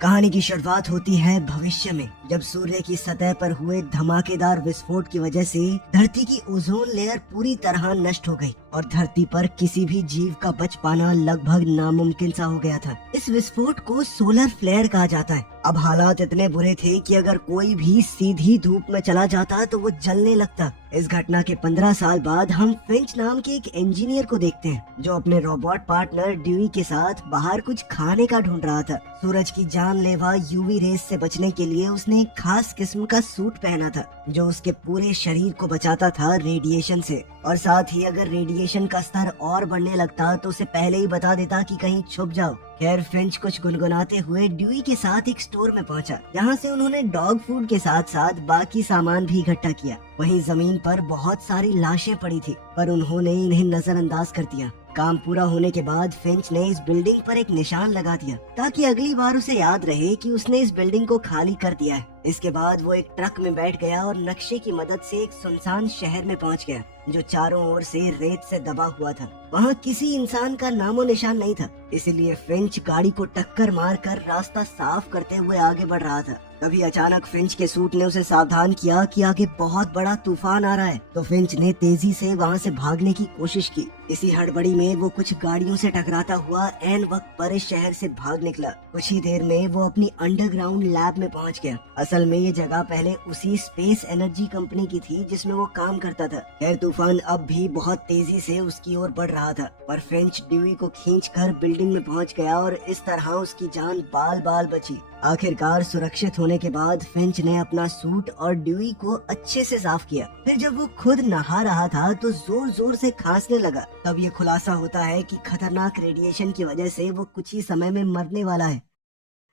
कहानी की शुरुआत होती है भविष्य में, जब सूर्य की सतह पर हुए धमाकेदार विस्फोट की वजह से धरती की ओजोन लेयर पूरी तरह नष्ट हो गई और धरती पर किसी भी जीव का बच पाना लगभग नामुमकिन सा हो गया था। इस विस्फोट को सोलर फ्लेयर कहा जाता है। अब हालात इतने बुरे थे कि अगर कोई भी सीधी धूप में चला जाता तो वो जलने लगता। इस घटना के 15 साल बाद हम फिंच नाम के एक इंजीनियर को देखते हैं जो अपने रोबोट पार्टनर ड्यूई के साथ बाहर कुछ खाने का ढूंढ रहा था। सूरज की जानलेवा यूवी रेस से बचने के लिए उसने एक खास किस्म का सूट पहना था जो उसके पूरे शरीर को बचाता था रेडिएशन से, और साथ ही अगर रेडिएशन का स्तर और बढ़ने लगता तो उसे पहले ही बता देता कि कहीं छुप जाओ। खैर, फिंच कुछ गुनगुनाते हुए ड्यूई के साथ एक स्टोर में पहुंचा, जहां से उन्होंने डॉग फूड के साथ साथ बाकी सामान भी इकट्ठा किया। वहीं जमीन पर बहुत सारी लाशें पड़ी थी, पर उन्होंने इन्हें नजरअंदाज कर दिया। काम पूरा होने के बाद फिंच ने इस बिल्डिंग पर एक निशान लगा दिया ताकि अगली बार उसे याद रहे कि उसने इस बिल्डिंग को खाली कर दिया है। इसके बाद वो एक ट्रक में बैठ गया और नक्शे की मदद से एक सुनसान शहर में पहुंच गया जो चारों ओर से रेत से दबा हुआ था। वहाँ किसी इंसान का नामो निशान नहीं था, इसलिए फिंच गाड़ी को टक्कर मारकर रास्ता साफ करते हुए आगे बढ़ रहा था। तभी अचानक फिंच के सूट ने उसे सावधान किया कि आगे बहुत बड़ा तूफान आ रहा है, तो फिंच ने तेजी से वहाँ से भागने की कोशिश की। इसी हड़बड़ी में वो कुछ गाड़ियों से टकराता हुआ ऐन वक्त पर इस शहर से भाग निकला। कुछ ही देर में वो अपनी अंडरग्राउंड लैब में पहुंच गया। असल में ये जगह पहले उसी स्पेस एनर्जी कंपनी की थी जिसमें वो काम करता था। खैर, तूफान अब भी बहुत तेजी से उसकी ओर बढ़ रहा था, पर फिंच ड्यूई को खींचकर बिल्डिंग में पहुंच गया और इस तरह उसकी जान बाल बाल बची। आखिरकार सुरक्षित होने के बाद फिंच ने अपना सूट और ड्यूई को अच्छे से साफ किया। फिर जब वो खुद नहा रहा था तो जोर जोर से खांसने लगा। तब ये खुलासा होता है कि खतरनाक रेडिएशन की वजह से वो कुछ ही समय में मरने वाला है।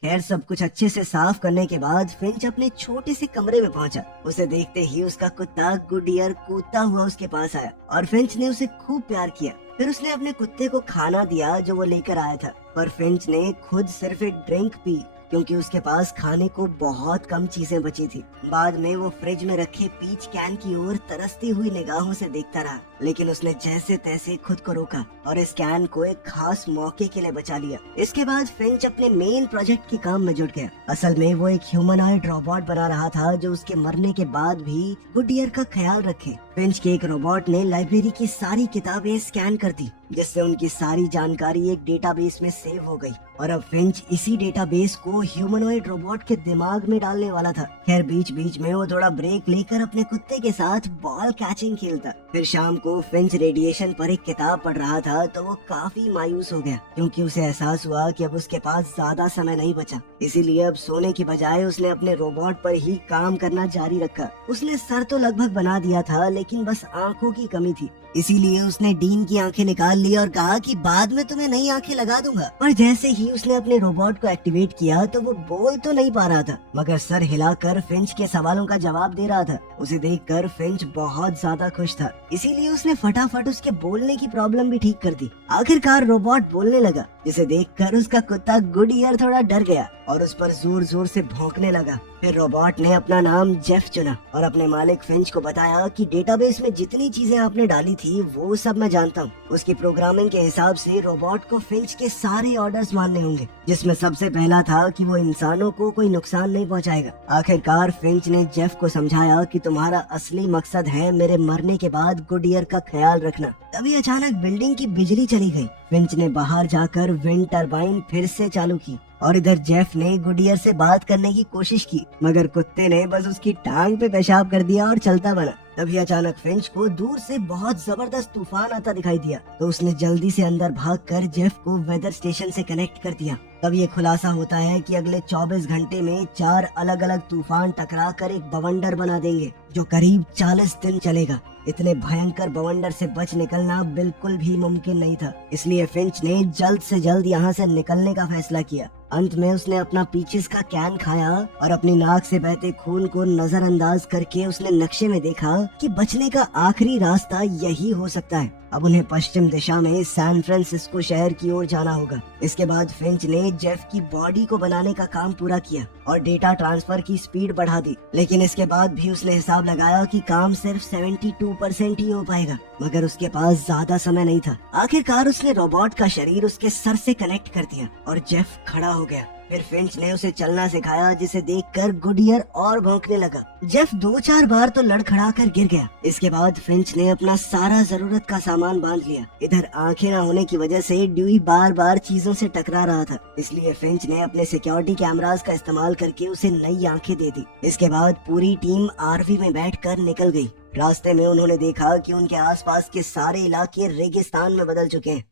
खैर, सब कुछ अच्छे से साफ करने के बाद फिंच अपने छोटे से कमरे में पहुंचा। उसे देखते ही उसका कुत्ता गुडियर कूदता हुआ उसके पास आया और फिंच ने उसे खूब प्यार किया। फिर उसने अपने कुत्ते को खाना दिया जो वो लेकर आया था, पर फिंच ने खुद सिर्फ एक ड्रिंक पी क्योंकि उसके पास खाने को बहुत कम चीजें बची थी। बाद में वो फ्रिज में रखे पीच कैन की ओर तरसती हुई निगाहों से देखता रहा, लेकिन उसने जैसे तैसे खुद को रोका और इस कैन को एक खास मौके के लिए बचा लिया। इसके बाद फिंच अपने मेन प्रोजेक्ट के काम में जुट गया। असल में वो एक ह्यूमनॉइड रोबोट बना रहा था जो उसके मरने के बाद भी गुडियर का ख्याल रखे। फिंच के एक रोबोट ने लाइब्रेरी की सारी किताबें स्कैन कर दी, जिससे उनकी सारी जानकारी एक डेटाबेस में सेव हो गई और अब फिंच इसी डेटाबेस को ह्यूमनॉइड रोबोट के दिमाग में डालने वाला था। खैर, बीच बीच में वो थोड़ा ब्रेक लेकर अपने कुत्ते के साथ बॉल कैचिंग खेलता। फिर शाम को फिंच रेडिएशन पर एक किताब पढ़ रहा था तो वो काफी मायूस हो गया क्योंकि उसे एहसास हुआ कि अब उसके पास ज्यादा समय नहीं बचा। इसीलिए अब सोने की बजाय उसने अपने रोबोट पर ही काम करना जारी रखा। उसने सर तो लगभग बना दिया था, लेकिन बस आंखों की कमी थी। इसीलिए उसने डीन की आंखें निकाल ली और कहा कि बाद में तुम्हें नई आंखें लगा दूंगा। पर जैसे ही उसने अपने रोबोट को एक्टिवेट किया तो वो बोल तो नहीं पा रहा था, मगर सर हिलाकर फिंच के सवालों का जवाब दे रहा था। उसे देखकर फिंच बहुत ज्यादा खुश था, इसीलिए उसने फटाफट उसके बोलने की प्रॉब्लम भी ठीक कर दी। आखिरकार रोबोट बोलने लगा, जिसे देखकर उसका कुत्ता गुडियर थोड़ा डर गया और उस पर जोर जोर से भौंकने लगा। फिर रोबोट ने अपना नाम जेफ चुना और अपने मालिक फिंच को बताया कि डेटाबेस में जितनी चीजें आपने डाली थी वो सब मैं जानता हूँ। उसकी प्रोग्रामिंग के हिसाब से रोबोट को फिंच के सारे ऑर्डर्स मानने होंगे, जिसमें सबसे पहला था कि वो इंसानों को कोई नुकसान नहीं पहुँचाएगा। आखिरकार फिंच ने जेफ को समझाया कि तुम्हारा असली मकसद है मेरे मरने के बाद गुडियर का ख्याल रखना। तभी अचानक बिल्डिंग की बिजली चली गई। फिंच ने बाहर जाकर विंड टरबाइन फिर से चालू की और इधर जेफ ने गुडियर से बात करने की कोशिश की, मगर कुत्ते ने बस उसकी टांग पे पेशाब कर दिया और चलता बना। तभी अचानक फिंच को दूर से बहुत जबरदस्त तूफान आता दिखाई दिया, तो उसने जल्दी से अंदर भागकर जेफ को वेदर स्टेशन से कनेक्ट कर दिया। तब ये खुलासा होता है कि अगले 24 घंटे में 4 अलग अलग तूफान टकराकर एक बवंडर बना देंगे जो करीब 40 दिन चलेगा। इतने भयंकर बवंडर से बच निकलना बिल्कुल भी मुमकिन नहीं था, इसलिए फिंच ने जल्द से जल्द यहाँ से निकलने का फैसला किया। अंत में उसने अपना पीचेस का कैन खाया और अपनी नाक से बहते खून को नजरअंदाज करके उसने नक्शे में देखा कि बचने का आखिरी रास्ता यही हो सकता है। अब उन्हें पश्चिम दिशा में सैन फ्रांसिस्को शहर की ओर जाना होगा। इसके बाद फिंच ने जेफ की बॉडी को बनाने का काम पूरा किया और डेटा ट्रांसफर की स्पीड बढ़ा दी, लेकिन इसके बाद भी उसने हिसाब लगाया कि काम सिर्फ 72% ही हो पाएगा, मगर उसके पास ज्यादा समय नहीं था। आखिरकार उसने रोबोट का शरीर उसके सर से कनेक्ट कर दिया और जेफ खड़ा हो गया। फिर फिंच ने उसे चलना सिखाया, जिसे देखकर गुडियर और भौंकने लगा। जेफ 2-4 बार तो लड़खड़ा कर गिर गया। इसके बाद फिंच ने अपना सारा जरूरत का सामान बांध लिया। इधर आंखें न होने की वजह से ड्यूई बार बार चीजों से टकरा रहा था, इसलिए फिंच ने अपने सिक्योरिटी कैमरास का इस्तेमाल करके उसे नई आंखें दे दी। इसके बाद पूरी टीम आरवी में बैठकर निकल गई। रास्ते में उन्होंने देखा कि उनके आसपास के सारे इलाके रेगिस्तान में बदल चुके हैं।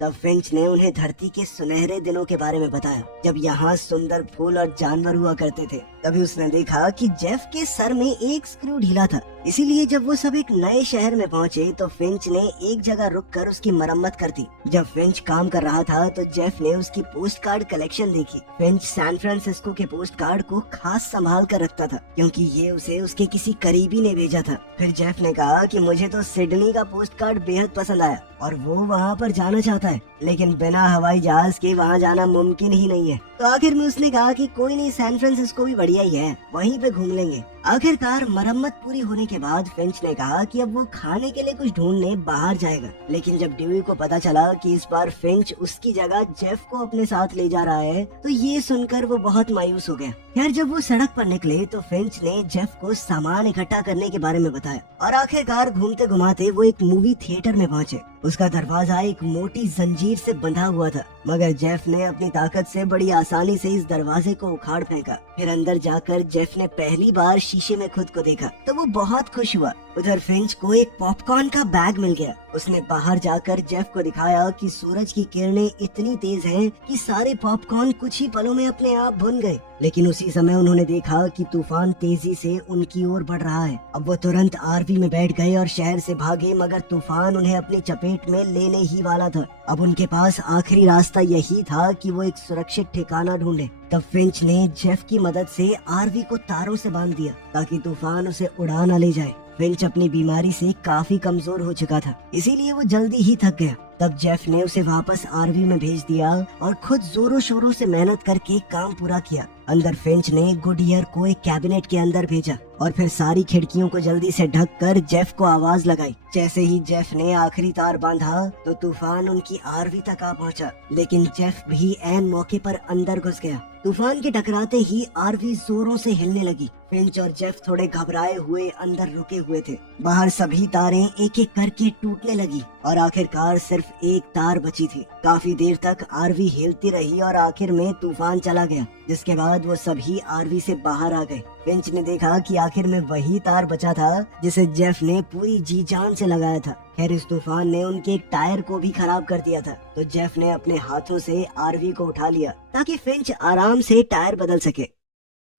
तब फिंच ने उन्हें धरती के सुनहरे दिनों के बारे में बताया, जब यहाँ सुंदर फूल और जानवर हुआ करते थे। तभी उसने देखा कि जेफ के सर में एक स्क्रू ढीला था, इसीलिए जब वो सब एक नए शहर में पहुँचे तो फिंच ने एक जगह रुककर उसकी मरम्मत कर दी। जब फिंच काम कर रहा था तो जेफ ने उसकी पोस्ट कार्ड कलेक्शन देखी। फिंच सैन फ्रांसिस्को के पोस्ट कार्ड को खास संभाल कर रखता था, क्योंकि ये उसे उसके किसी करीबी ने भेजा था। फिर जेफ ने कहा कि मुझे तो सिडनी का पोस्ट कार्ड बेहद पसंद आया और वो वहाँ पर जाना चाहता है, लेकिन बिना हवाई जहाज के वहाँ जाना मुमकिन ही नहीं है। तो आखिर में उसने कहा कि कोई नहीं, सैन फ्रांसिस्को भी बढ़िया ही है, वहीं पे घूम लेंगे। आखिरकार मरम्मत पूरी होने के बाद फिंच ने कहा कि अब वो खाने के लिए कुछ ढूंढने बाहर जाएगा। लेकिन जब ड्यूई को पता चला कि इस बार फिंच उसकी जगह जेफ को अपने साथ ले जा रहा है, तो ये सुनकर वो बहुत मायूस हो गया। खैर, जब वो सड़क पर निकले तो फिंच ने जेफ को सामान इकट्ठा करने के बारे में बताया और आखिरकार घूमते घुमाते वो एक मूवी थिएटर में पहुँचे। उसका दरवाजा एक मोटी जंजीर से बंधा हुआ था, मगर जेफ ने अपनी ताकत से बड़ी आसानी से इस दरवाजे को उखाड़ फेंका। फिर अंदर जाकर जेफ ने पहली बार शीशे में खुद को देखा तो वो बहुत खुश हुआ। उधर फिंच को एक पॉपकॉर्न का बैग मिल गया। उसने बाहर जाकर जेफ को दिखाया कि सूरज की किरणें इतनी तेज हैं कि सारे पॉपकॉर्न कुछ ही पलों में अपने आप भुन गए। लेकिन उसी समय उन्होंने देखा कि तूफान तेजी से उनकी ओर बढ़ रहा है। अब वो तुरंत आरवी में बैठ गए और शहर से भागे, मगर तूफान उन्हें अपनी चपेट में लेने ही वाला था। अब उनके पास आखिरी रास्ता यही था कि वो एक सुरक्षित ठिकाना ढूंढे। तब फिंच ने जेफ की मदद से आरवी को तारों से बांध दिया ताकि तूफान उसे उड़ा न ले जाए। फिंच अपनी बीमारी से काफी कमजोर हो चुका था, इसीलिए वो जल्दी ही थक गया। तब जेफ ने उसे वापस आरवी में भेज दिया और खुद जोरों शोरों से मेहनत करके काम पूरा किया। अंदर फिंच ने गुडियर को एक कैबिनेट के अंदर भेजा और फिर सारी खिड़कियों को जल्दी से ढककर जेफ को आवाज लगाई। जैसे ही जेफ ने आखिरी तार बांधा तो तूफान उनकी आरवी तक आ पहुंचा, लेकिन जेफ भी ऐन मौके पर अंदर घुस गया। तूफान के टकराते ही आरवी जोरों से हिलने लगी। फिंच और जेफ थोड़े घबराए हुए अंदर रुके हुए थे। बाहर सभी तारें एक एक करके टूटने लगी और आखिरकार सिर्फ एक तार बची थी। काफी देर तक आरवी हिलती रही और आखिर में तूफान चला गया, जिसके बाद वो सभी आरवी से बाहर आ गए। फिंच ने देखा कि आखिर में वही तार बचा था जिसे जेफ ने पूरी जी जान से लगाया था। खैर, इस तूफान ने उनके एक टायर को भी खराब कर दिया था, तो जेफ ने अपने हाथों से आरवी को उठा लिया ताकि फिंच आराम से टायर बदल सके।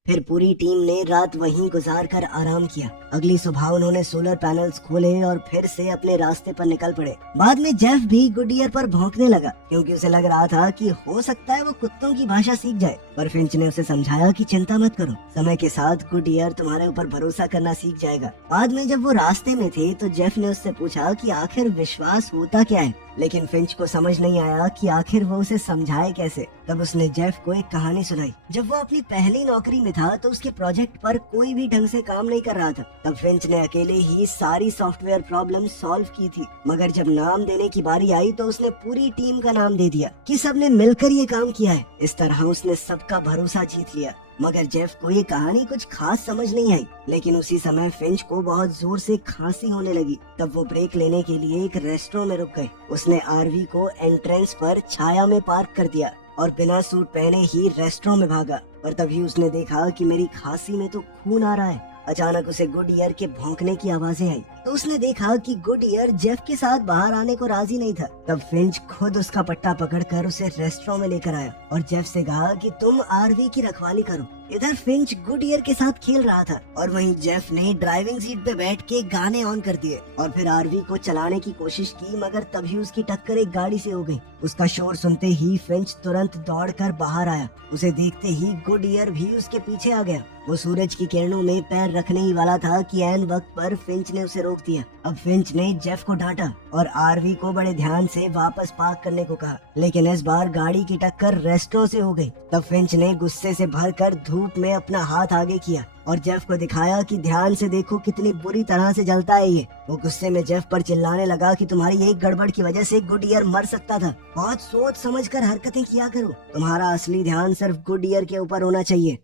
फिर पूरी टीम ने रात वहीं गुजार कर आराम किया। अगली सुबह उन्होंने सोलर पैनल्स खोले और फिर से अपने रास्ते पर निकल पड़े। बाद में जेफ भी गुडियर पर भौंकने लगा, क्योंकि उसे लग रहा था कि हो सकता है वो कुत्तों की भाषा सीख जाए। पर फिंच ने उसे समझाया कि चिंता मत करो, समय के साथ गुडियर तुम्हारे ऊपर भरोसा करना सीख जाएगा। बाद में जब वो रास्ते में थे तो जेफ ने उससे पूछा कि आखिर विश्वास होता क्या है, लेकिन फिंच को समझ नहीं आया कि आखिर वो उसे समझाए कैसे। तब उसने जेफ को एक कहानी सुनाई। जब वो अपनी पहली नौकरी में था तो उसके प्रोजेक्ट पर कोई भी ढंग से काम नहीं कर रहा था। तब फिंच ने अकेले ही सारी सॉफ्टवेयर प्रॉब्लम सॉल्व की थी, मगर जब नाम देने की बारी आई तो उसने पूरी टीम का नाम दे दिया कि सबने मिलकर ये काम किया है। इस तरह उसने सबका भरोसा जीत लिया। मगर जेफ को ये कहानी कुछ खास समझ नहीं आई। लेकिन उसी समय फिंच को बहुत जोर से खांसी होने लगी। तब वो ब्रेक लेने के लिए एक रेस्टोरेंट में रुक गए। उसने आरवी को एंट्रेंस पर छाया में पार्क कर दिया और बिना सूट पहने ही रेस्टोरेंट में भागा। और तभी उसने देखा कि मेरी खांसी में तो खून आ रहा है। अचानक उसे गुडियर के भौंकने की आवाजें आई, तो उसने देखा कि गुडियर जेफ के साथ बाहर आने को राजी नहीं था। तब फिंच खुद उसका पट्टा पकड़कर उसे रेस्टोरेंट में लेकर आया और जेफ से कहा कि तुम आरवी की रखवाली करो। इधर फिंच गुडियर के साथ खेल रहा था और वहीं जेफ ने ड्राइविंग सीट पे बैठ के गाने ऑन कर दिए और फिर आरवी को चलाने की कोशिश की, मगर तभी उसकी टक्कर एक गाड़ी से हो गई। उसका शोर सुनते ही फिंच तुरंत दौड़कर बाहर आया। उसे देखते ही गुडियर भी उसके पीछे आ गया। वो सूरज की किरणों में पैर रखने ही वाला था कि ऐन वक्त पर फिंच ने उसे रोक रोक दिया। अब फिंच ने जेफ को डांटा और आरवी को बड़े ध्यान से वापस पार्क करने को कहा, लेकिन इस बार गाड़ी की टक्कर रेस्टो से हो गई। तब फिंच ने गुस्से से भरकर धूप में अपना हाथ आगे किया और जेफ को दिखाया कि ध्यान से देखो कितनी बुरी तरह से जलता है ये। वो गुस्से में जेफ पर चिल्लाने लगा कि तुम्हारी एक गड़बड़ की वजह से गुडईयर मर सकता था। बहुत सोच समझकर हरकतें किया करो, तुम्हारा असली ध्यान सिर्फ गुडईयर के ऊपर होना चाहिए।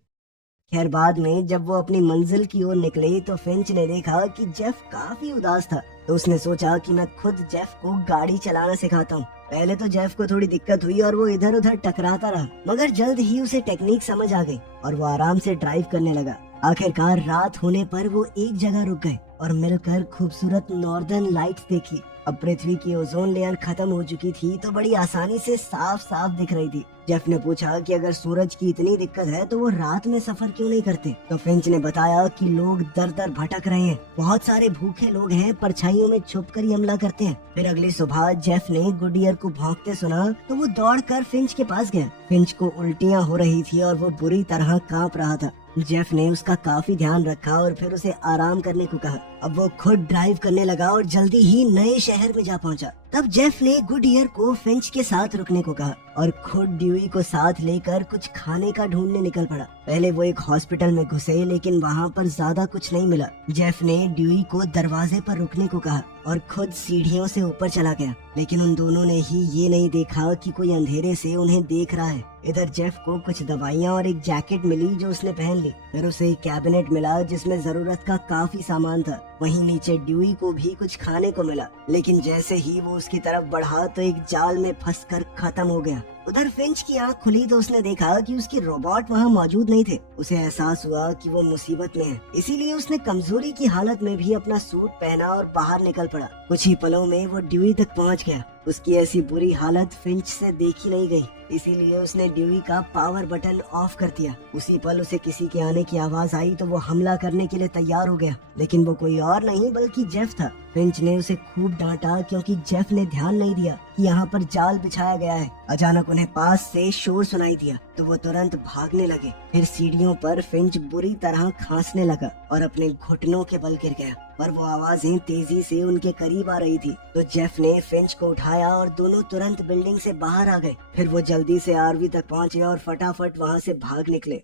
खैर बाद में जब वो अपनी मंजिल की ओर निकले तो फिंच ने देखा कि जेफ काफी उदास था। तो उसने सोचा कि मैं खुद जेफ को गाड़ी चलाना सिखाता हूँ। पहले तो जेफ को थोड़ी दिक्कत हुई और वो इधर उधर टकराता रहा, मगर जल्द ही उसे टेक्निक समझ आ गई और वो आराम से ड्राइव करने लगा। आखिरकार रात होने पर वो एक जगह रुक गए और मिलकर खूबसूरत नॉर्दर्न लाइट्स देखी। अब पृथ्वी की ओजोन लेयर खत्म हो चुकी थी तो बड़ी आसानी से साफ साफ दिख रही थी। जेफ ने पूछा कि अगर सूरज की इतनी दिक्कत है तो वो रात में सफर क्यों नहीं करते। तो फिंच ने बताया कि लोग दर दर भटक रहे हैं, बहुत सारे भूखे लोग हैं, परछाइयों में छुपकर ही हमला करते हैं। फिर अगली सुबह जेफ ने गुडईयर को भौंकते सुना तो वो दौड़कर फिंच के पास गया। फिंच को उल्टियाँ हो रही थी और वो बुरी तरह कांप रहा था। जेफ ने उसका काफी ध्यान रखा और फिर उसे आराम करने को कहा। अब वो खुद ड्राइव करने लगा और जल्दी ही नए शहर में जा पहुंचा। तब जेफ ने गुडईयर को फिंच के साथ रुकने को कहा और खुद ड्यूई को साथ लेकर कुछ खाने का ढूंढने निकल पड़ा। पहले वो एक हॉस्पिटल में घुसे लेकिन वहाँ पर ज्यादा कुछ नहीं मिला। जेफ ने ड्यूई को दरवाजे पर रुकने को कहा और खुद सीढ़ियों से ऊपर चला गया, लेकिन उन दोनों ने ही ये नहीं देखा कि कोई अंधेरे से उन्हें देख रहा है। इधर जेफ को कुछ दवाइयाँ और एक जैकेट मिली जो उसने पहन ली। फिर उसे एक कैबिनेट मिला जिसमें जरूरत का काफी सामान था। वहीं नीचे ड्यूई को भी कुछ खाने को मिला, लेकिन जैसे ही वो उसकी तरफ बढ़ा तो एक जाल में फंसकर खत्म हो गया। उधर फिंच की आंख खुली तो उसने देखा कि उसके रोबोट वहाँ मौजूद नहीं थे। उसे एहसास हुआ कि वो मुसीबत में है, इसीलिए उसने कमजोरी की हालत में भी अपना सूट पहना और बाहर निकल पड़ा। कुछ ही पलों में वो ड्यूई तक पहुँच गया। उसकी ऐसी बुरी हालत फिंच से देखी नहीं गई, इसीलिए उसने ड्यूई का पावर बटन ऑफ कर दिया। उसी पल उसे किसी के आने की आवाज आई तो वो हमला करने के लिए तैयार हो गया, लेकिन वो कोई और नहीं बल्कि जेफ था। फिंच ने उसे खूब डांटा क्योंकि जेफ ने ध्यान नहीं दिया कि यहाँ पर जाल बिछाया गया है। अचानक उन्हें पास से शोर सुनाई दिया तो वो तुरंत भागने लगे। फिर सीढ़ियों पर फिंच बुरी तरह खांसने लगा और अपने घुटनों के बल गिर गया, पर वो आवाजें तेजी से उनके करीब आ रही थी। तो जेफ ने फिंच को उठाया और दोनों तुरंत बिल्डिंग से बाहर आ गए। फिर वो जल्दी से आरवी तक पहुंचे और फटाफट वहां से भाग निकले।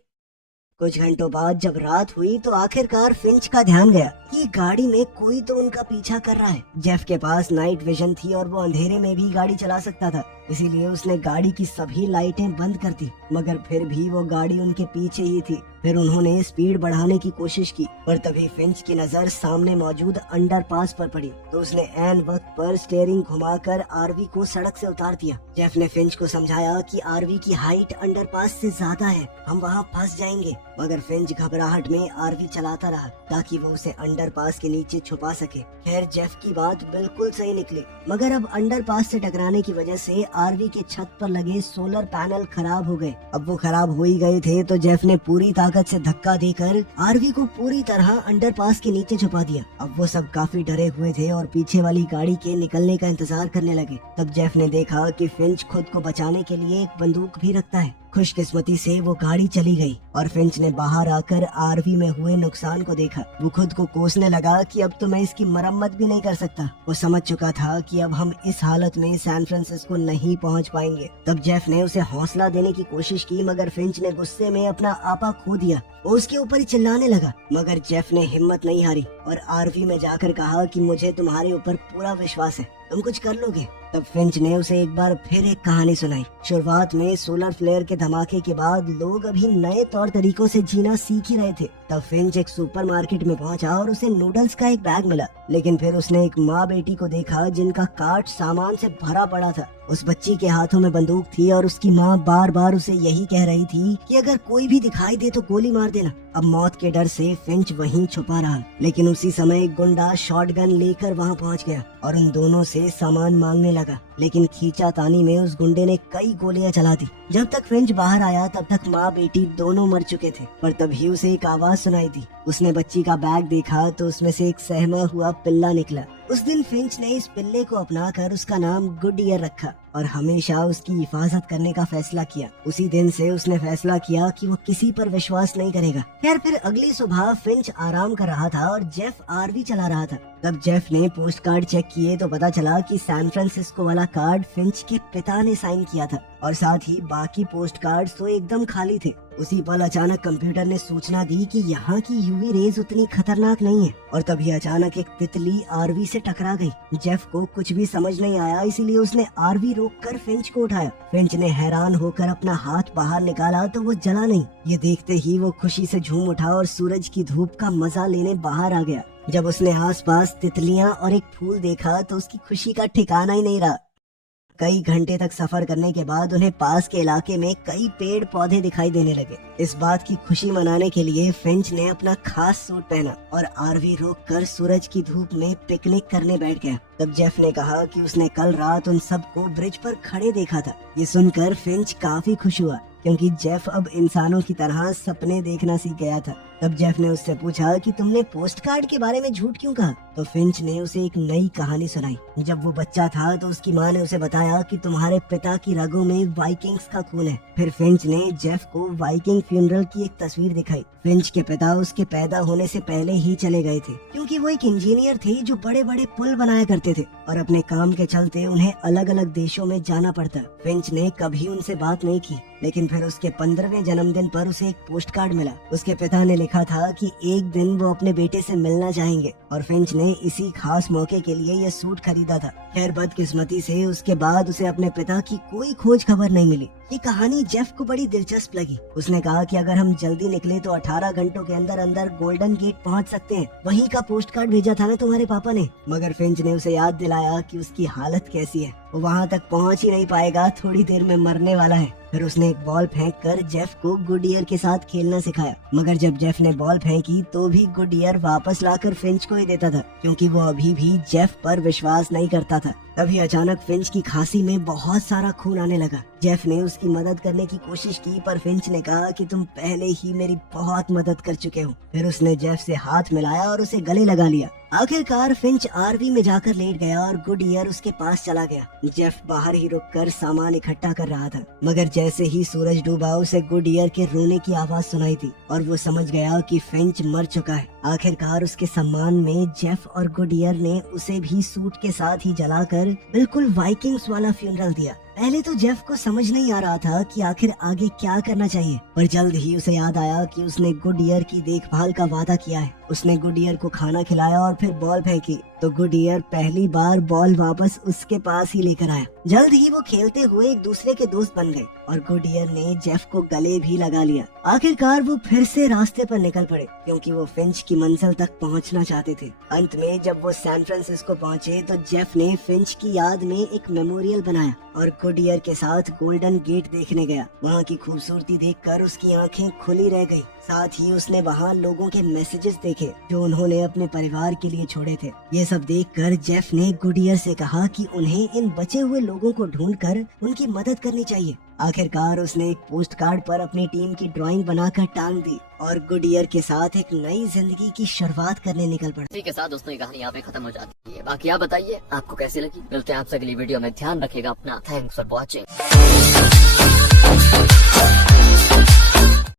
कुछ घंटों बाद जब रात हुई तो आखिरकार फिंच का ध्यान गया कि गाड़ी में कोई तो उनका पीछा कर रहा है। जेफ के पास नाइट विजन थी और वो अंधेरे में भी गाड़ी चला सकता था, इसीलिए उसने गाड़ी की सभी लाइटें बंद कर दी, मगर फिर भी वो गाड़ी उनके पीछे ही थी। फिर उन्होंने स्पीड बढ़ाने की कोशिश की, पर तभी फिंच की नजर सामने मौजूद अंडरपास पर पड़ी तो उसने ऐन वक्त पर स्टीयरिंग घुमाकर आरवी को सड़क से उतार दिया। जेफ ने फिंच को समझाया कि आरवी की हाइट अंडरपास से ज्यादा है, हम वहाँ फंस जाएंगे, मगर फिंच घबराहट में आरवी चलाता रहा ताकि वो उसे अंडरपास के नीचे छुपा सके। खैर जेफ की बात बिल्कुल सही निकली, मगर अब अंडरपास से टकराने की वजह से आरवी के छत पर लगे सोलर पैनल खराब हो गए। अब वो खराब हो ही गए थे तो जेफ ने पूरी ताकत से धक्का देकर आरवी को पूरी तरह अंडरपास के नीचे छुपा दिया। अब वो सब काफी डरे हुए थे और पीछे वाली गाड़ी के निकलने का इंतजार करने लगे। तब जेफ ने देखा कि फिंच खुद को बचाने के लिए एक बंदूक भी रखता है। खुशकिस्मती से वो गाड़ी चली गई और फिंच ने बाहर आकर आरवी में हुए नुकसान को देखा। वो खुद को कोसने लगा कि अब तो मैं इसकी मरम्मत भी नहीं कर सकता। वो समझ चुका था कि अब हम इस हालत में सैन फ्रांसिस्को नहीं पहुंच पाएंगे। तब जेफ ने उसे हौसला देने की कोशिश की, मगर फिंच ने गुस्से में अपना आपा खो दिया। वो उसके ऊपर ही चिल्लाने लगा, मगर जेफ ने हिम्मत नहीं हारी और आरवी में जाकर कहा कि मुझे तुम्हारे ऊपर पूरा विश्वास है, तुम कुछ कर लोगे। तब फिंच ने उसे एक बार फिर एक कहानी सुनाई। शुरुआत में सोलर फ्लेयर के धमाके के बाद लोग अभी नए तौर तरीकों से जीना सीख ही रहे थे। तब फिंच एक सुपरमार्केट में पहुंचा और उसे नूडल्स का एक बैग मिला, लेकिन फिर उसने एक माँ बेटी को देखा जिनका कार्ट सामान से भरा पड़ा था। उस बच्ची के हाथों में बंदूक थी और उसकी माँ बार बार उसे यही कह रही थी कि अगर कोई भी दिखाई दे तो गोली मार देना। अब मौत के डर से फिंच वहीं छुपा रहा, लेकिन उसी समय एक गुंडा शॉटगन लेकर वहां पहुंच गया और उन दोनों से सामान मांगने लगा, लेकिन खींचातानी में उस गुंडे ने कई गोलियां चला दी। जब तक फिंच बाहर आया तब तक माँ बेटी दोनों मर चुके थे, पर तभी उसे एक आवाज सुनाई दी। उसने बच्ची का बैग देखा तो उसमें से एक सहमा हुआ पिल्ला निकला। उस दिन फिंच ने इस पिल्ले को अपनाकर उसका नाम गुडईयर रखा और हमेशा उसकी हिफाजत करने का फैसला किया। उसी दिन से उसने फैसला किया कि वो किसी पर विश्वास नहीं करेगा। खैर फिर अगली सुबह फिंच आराम कर रहा था और जेफ आरवी चला रहा था। तब जेफ ने पोस्ट कार्ड चेक किए तो पता चला कि सैन फ्रांसिस्को वाला कार्ड फिंच के पिता ने साइन किया था और साथ ही बाकी पोस्ट कार्ड तो एकदम खाली थे। उसी पल अचानक कंप्यूटर ने सूचना दी कि यहाँ की यूवी रेज उतनी खतरनाक नहीं है और तभी अचानक एक तितली आरवी से टकरा गई। जेफ को कुछ भी समझ नहीं आया, इसीलिए उसने आरवी रोककर फिंच को उठाया। फिंच ने हैरान होकर अपना हाथ बाहर निकाला तो वो जला नहीं। ये देखते ही वो खुशी से झूम उठा और सूरज की धूप का मजा लेने बाहर आ गया। जब उसने आसपास तितलियां और एक फूल देखा तो उसकी खुशी का ठिकाना ही नहीं रहा। कई घंटे तक सफर करने के बाद उन्हें पास के इलाके में कई पेड़ पौधे दिखाई देने लगे। इस बात की खुशी मनाने के लिए फिंच ने अपना खास सूट पहना और आरवी रोककर सूरज की धूप में पिकनिक करने बैठ गया। तब जेफ ने कहा कि उसने कल रात उन सबको ब्रिज पर खड़े देखा था। ये सुनकर फिंच काफी खुश हुआ क्योंकि जेफ अब इंसानों की तरह सपने देखना सीख गया था। तब जेफ ने उससे पूछा कि तुमने पोस्ट कार्ड के बारे में झूठ क्यों कहा? तो फिंच ने उसे एक नई कहानी सुनाई। जब वो बच्चा था तो उसकी माँ ने उसे बताया कि तुम्हारे पिता की रगों में वाइकिंग्स का खून है। फिर फिंच ने जेफ को वाइकिंग फ्यूनरल की एक तस्वीर दिखाई। फिंच के पिता उसके पैदा होने से पहले ही चले गए थे क्योंकि वो एक इंजीनियर थे जो बड़े बड़े पुल बनाया करते थे और अपने काम के चलते उन्हें अलग अलग देशों में जाना पड़ता। फिंच ने कभी उनसे बात नहीं की, लेकिन फिर उसके 15वें जन्मदिन पर उसे एक पोस्ट कार्ड मिला। उसके पिता ने लिखा था कि एक दिन वो अपने बेटे से मिलना चाहेंगे और फिंच ने इसी खास मौके के लिए यह सूट खरीदा था। खैर बदकिस्मती से उसके बाद उसे अपने पिता की कोई खोज खबर नहीं मिली। ये कहानी जेफ को बड़ी दिलचस्प लगी। उसने कहा कि अगर हम जल्दी निकले तो 18 घंटों के अंदर अंदर गोल्डन गेट पहुंच सकते हैं। वहीं का पोस्ट कार्ड भेजा था ना तुम्हारे पापा ने। मगर फिंच ने उसे याद दिलाया कि उसकी हालत कैसी है, वो वहाँ तक पहुँच ही नहीं पाएगा, थोड़ी देर में मरने वाला है। फिर उसने एक बॉल फेंककर जेफ को गुडियर के साथ खेलना सिखाया। मगर जब जेफ ने बॉल फेंकी तो भी गुडियर वापस लाकर फिंच को ही देता था क्योंकि वो अभी भी जेफ पर विश्वास नहीं करता था। तभी अचानक फिंच की खांसी में बहुत सारा खून आने लगा। जेफ ने उसकी मदद करने की कोशिश की पर फिंच ने कहा कि तुम पहले ही मेरी बहुत मदद कर चुके हो। फिर उसने जेफ से हाथ मिलाया और उसे गले लगा लिया। आखिरकार फिंच आरवी में जाकर लेट गया और गुडियर उसके पास चला गया। जेफ बाहर ही रुककर सामान इकट्ठा कर रहा था, मगर जैसे ही सूरज डूबा उसे गुडियर के रोने की आवाज सुनाई थी और वो समझ गया कि फिंच मर चुका है। आखिरकार उसके सम्मान में जेफ और गुडियर ने उसे भी सूट के साथ ही जलाकर बिल्कुल वाइकिंग्स वाला फ्यूनरल दिया। पहले तो जेफ को समझ नहीं आ रहा था कि आखिर आगे क्या करना चाहिए, पर जल्द ही उसे याद आया कि उसने गुडियर की देखभाल का वादा किया है। उसने गुडियर को खाना खिलाया और फिर बॉल फेंकी तो गुडियर पहली बार बॉल वापस उसके पास ही लेकर आया। जल्द ही वो खेलते हुए एक दूसरे के दोस्त बन गए और गुडियर ने जेफ को गले भी लगा लिया। आखिरकार वो फिर से रास्ते पर निकल पड़े क्योंकि वो फिंच की मंजिल तक पहुंचना चाहते थे। अंत में जब वो सैन फ्रांसिस्को पहुंचे तो जेफ ने फिंच की याद में एक मेमोरियल बनाया और गुडियर के साथ गोल्डन गेट देखने गया। वहाँ की खूबसूरती देखकर उसकी आंखें खुली रह गई। साथ ही उसने वहाँ लोगों के मैसेजेस देखे जो उन्होंने अपने परिवार के लिए छोड़े थे। ये सब देखकर जेफ ने गुडियर से कहा कि उन्हें इन बचे हुए लोगों को ढूंढकर उनकी मदद करनी चाहिए। आखिरकार उसने एक पोस्ट कार्ड पर अपनी टीम की ड्राइंग बनाकर टांग दी और गुडियर के साथ एक नई जिंदगी की शुरुआत करने निकल पड़ा। इसी के साथ दोस्तों ये कहानी यहाँ पे खत्म हो जाती है। बाकी आप बताइए आपको कैसी लगी। मिलते हैं आपसे अगली वीडियो में। ध्यान रखिएगा अपना। Thanks for watching.